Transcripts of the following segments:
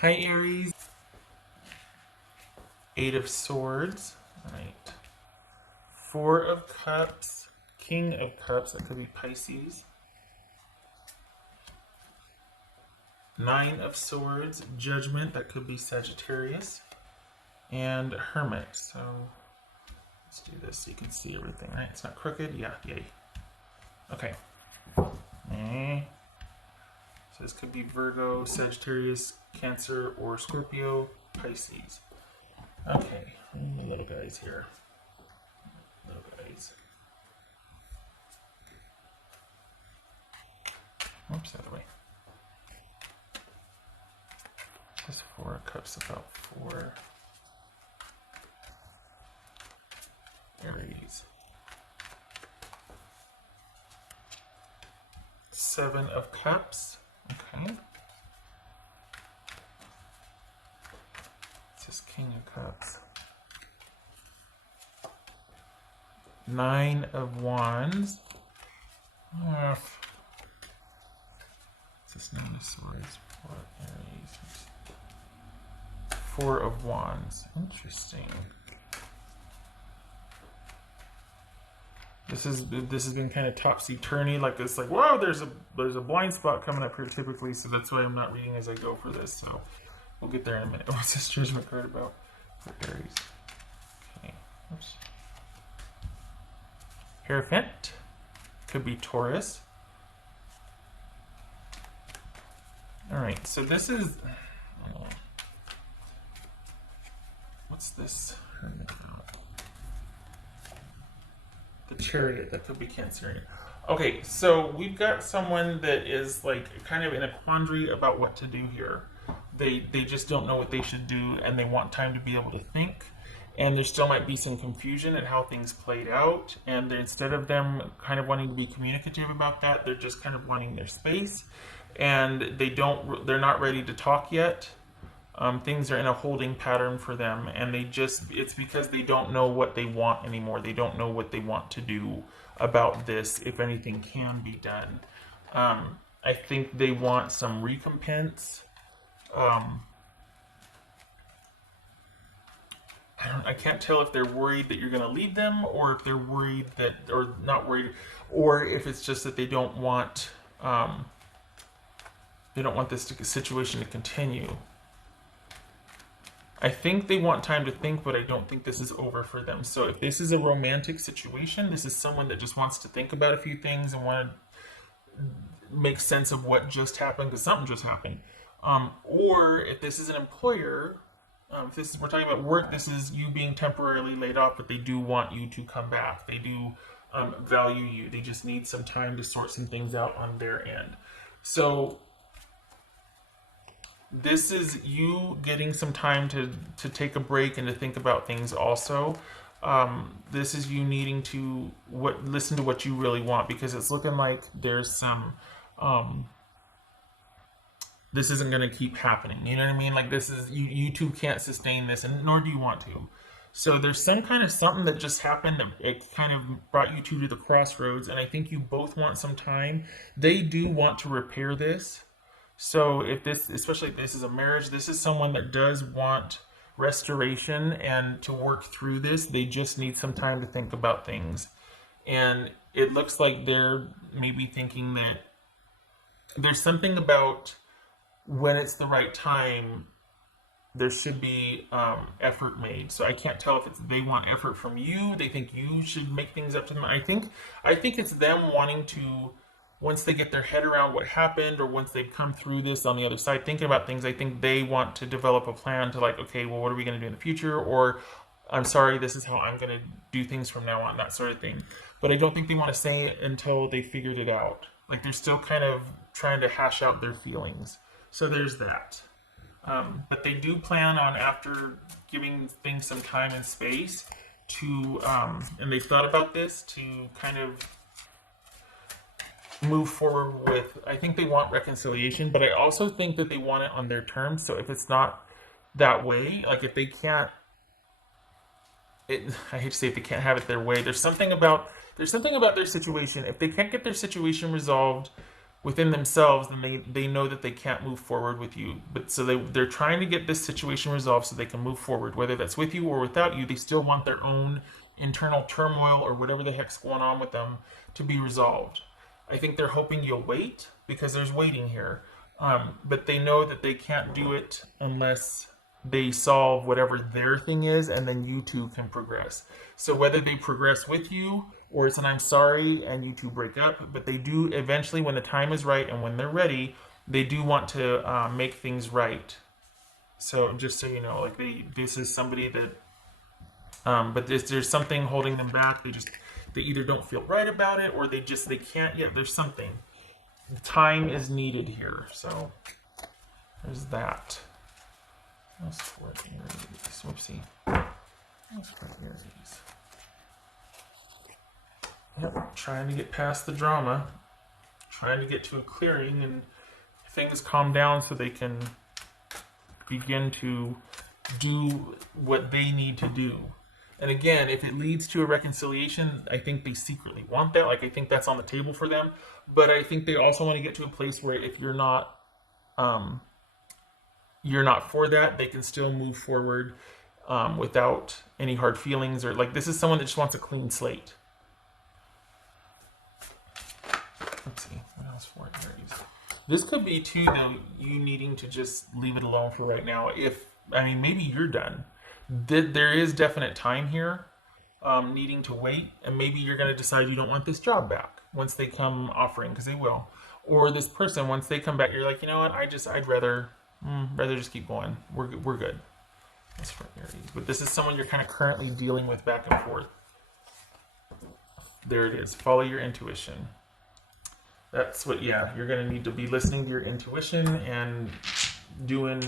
Hi, Aries. Eight of Swords. All right. Four of Cups. King of Cups. That could be Pisces. Nine of Swords. Judgment. That could be Sagittarius. And Hermit. So let's do this so you can see everything, right? It's not crooked. Yeah, yay. Okay. So this could be Virgo, Sagittarius, Cancer, or Scorpio, Pisces. Okay. The little guys here. Little guys. Oops, the other way. Just Four of Cups about for Aries. Seven of Cups. Okay. It's just King of Cups. Nine of Wands. It's just Nine of Swords for Aries. Four of Wands. Interesting. This has been kind of topsy-turvy, like it's like, whoa, there's a blind spot coming up here typically, so that's why I'm not reading as I go for this. So we'll get there in a minute. What's this Judgment card about for Aries? Okay. Oops. Hierophant. Could be Taurus. Alright, so this is... what's this? The Chariot. That could be Cancerian. Okay, so we've got someone that is like kind of in a quandary about what to do here. They just don't know what they should do, and they want time to be able to think. And there still might be some confusion in how things played out. And instead of them kind of wanting to be communicative about that, they're just kind of wanting their space. And they're not ready to talk yet. Things are in a holding pattern for them, and it's because they don't know what they want anymore. They don't know what they want to do about this, if anything can be done. I think they want some recompense. I can't tell if they're worried that you're going to leave them, or if they're worried that, or not worried, or if it's just that they don't want this situation to continue. I think they want time to think, but I don't think this is over for them. So if this is a romantic situation, this is someone that just wants to think about a few things and want to make sense of what just happened, because something just happened. Or if this is an employer, we're talking about work, this is you being temporarily laid off, but they do want you to come back. They do value you. They just need some time to sort some things out on their end. So this is you getting some time to take a break and to think about things also. This is you needing to listen to what you really want, because it's looking like there's some this isn't going to keep happening. You know what I mean? Like, this is you two can't sustain this, and nor do you want to. So there's some kind of something that just happened that it kind of brought you two to the crossroads, and I think you both want some time. They do want to repair this. So especially if this is a marriage, this is someone that does want restoration and to work through this. They just need some time to think about things. And it looks like they're maybe thinking that there's something about when it's the right time, there should be effort made. So I can't tell if they want effort from you. They think you should make things up to them. I think it's them wanting to, once they get their head around what happened, or once they've come through this on the other side, thinking about things, I think they want to develop a plan to, like, okay, well, what are we going to do in the future? Or, I'm sorry, this is how I'm going to do things from now on, that sort of thing. But I don't think they want to say it until they figured it out. Like, they're still kind of trying to hash out their feelings. So there's that. But they do plan on, after giving things some time and space, to, and they've thought about this, to kind of move forward with, I think they want reconciliation, but I also think that they want it on their terms. So if it's not that way, like if they can't, I hate to say if they can't have it their way, there's something about their situation. If they can't get their situation resolved within themselves, then they know that they can't move forward with you. But so they're trying to get this situation resolved so they can move forward, whether that's with you or without you. They still want their own internal turmoil or whatever the heck's going on with them to be resolved. I think they're hoping you'll wait because there's waiting here. But they know that they can't do it unless they solve whatever their thing is, and then you two can progress. So whether they progress with you or it's an I'm sorry and you two break up, but they do eventually, when the time is right and when they're ready, they do want to make things right. So just so you know, like this is somebody that, but there's something holding them back. They either don't feel right about it or they can't yet. There's something. Time is needed here. So there's that. That's for Aries. Whoopsie. That's for Aries. Yep, trying to get past the drama. Trying to get to a clearing and things calm down so they can begin to do what they need to do. And again, if it leads to a reconciliation, I think they secretly want that. Like, I think that's on the table for them. But I think they also want to get to a place where if you're not for that, they can still move forward without any hard feelings. Or like, this is someone that just wants a clean slate. Let's see, what else for Aries? This could be too, though, you needing to just leave it alone for right now. Maybe you're done. There is definite time here, needing to wait, and maybe you're going to decide you don't want this job back once they come offering, because they will. Or this person, once they come back, you're like, you know what? I'd rather just keep going. We're good. That's for Aries. But this is someone you're kind of currently dealing with back and forth. There it is. Follow your intuition. That's what, you're going to need to be listening to your intuition and doing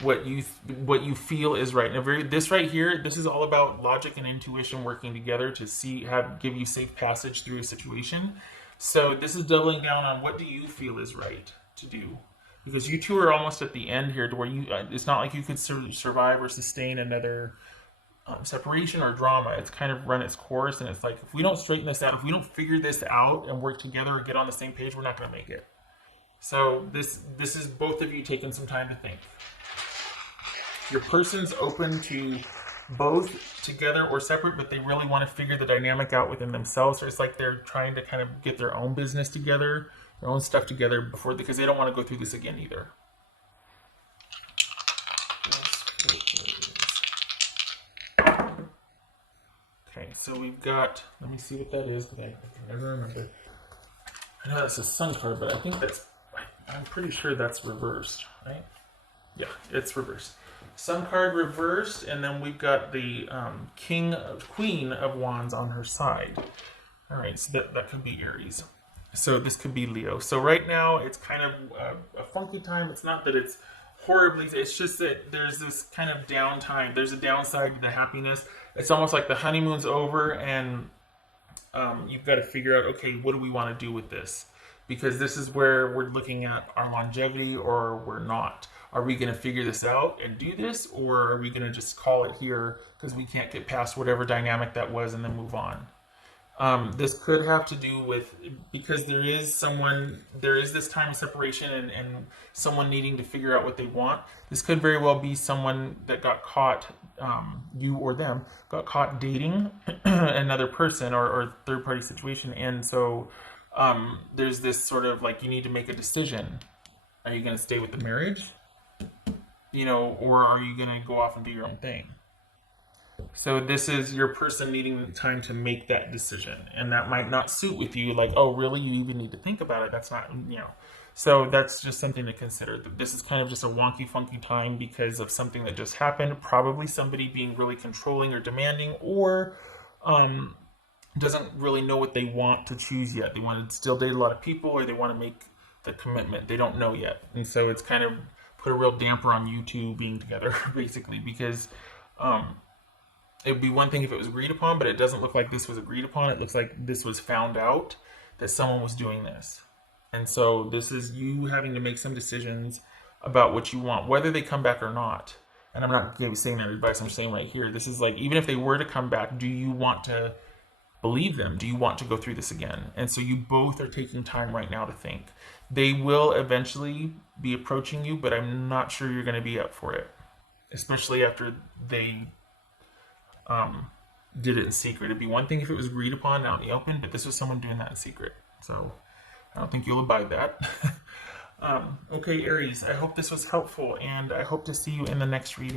what you feel is right. And this right here, this is all about logic and intuition working together to give you safe passage through a situation. So this is doubling down on what do you feel is right to do, because you two are almost at the end here to where it's not like you could survive or sustain another separation or drama. It's kind of run its course, and it's like, if we don't straighten this out, if we don't figure this out and work together or get on the same page, we're not going to make it. So this is both of you taking some time to think. Your person's open to both together or separate, but they really want to figure the dynamic out within themselves. So it's like they're trying to kind of get their own business together, their own stuff together because they don't want to go through this again either. Okay, so we've got, let me see what that is, because I can never remember. I know that's a sun card, but I'm pretty sure that's reversed, right? Yeah, it's reversed. Sun card reversed, and then we've got the Queen of Wands on her side. All right, so that could be Aries. So this could be Leo. So right now, it's kind of a funky time. It's not that it's horribly, it's just that there's this kind of downtime. There's a downside to the happiness. It's almost like the honeymoon's over, and you've got to figure out, okay, what do we want to do with this? Because this is where we're looking at our longevity, or we're not. Are we going to figure this out and do this, or are we going to just call it here because we can't get past whatever dynamic that was and then move on? This could have to do with, because there is this time of separation and someone needing to figure out what they want. This could very well be someone that got caught, you or them, got caught dating another person or third-party situation. And so there's this sort of like, you need to make a decision. Are you going to stay with the marriage? Or are you going to go off and do your own thing? So this is your person needing time to make that decision, and that might not suit with you. Like, oh, really? You even need to think about it? That's not, So that's just something to consider. This is kind of just a wonky, funky time because of something that just happened. Probably somebody being really controlling or demanding, or doesn't really know what they want to choose yet. They want to still date a lot of people, or they want to make the commitment. They don't know yet, and so it's kind of put a real damper on you two being together, basically, because it would be one thing if it was agreed upon, but it doesn't look like this was agreed upon. It looks like this was found out that someone was doing this. And so this is you having to make some decisions about what you want, whether they come back or not. And I'm not saying that advice, I'm saying right here, this is like, even if they were to come back, do you want to believe them? Do you want to go through this again? And so you both are taking time right now to think. They will eventually be approaching you, but I'm not sure you're going to be up for it, especially after they did it in secret. It'd be one thing if it was agreed upon out in the open, but this was someone doing that in secret. So I don't think you'll abide that. Okay, Aries, I hope this was helpful, and I hope to see you in the next reading.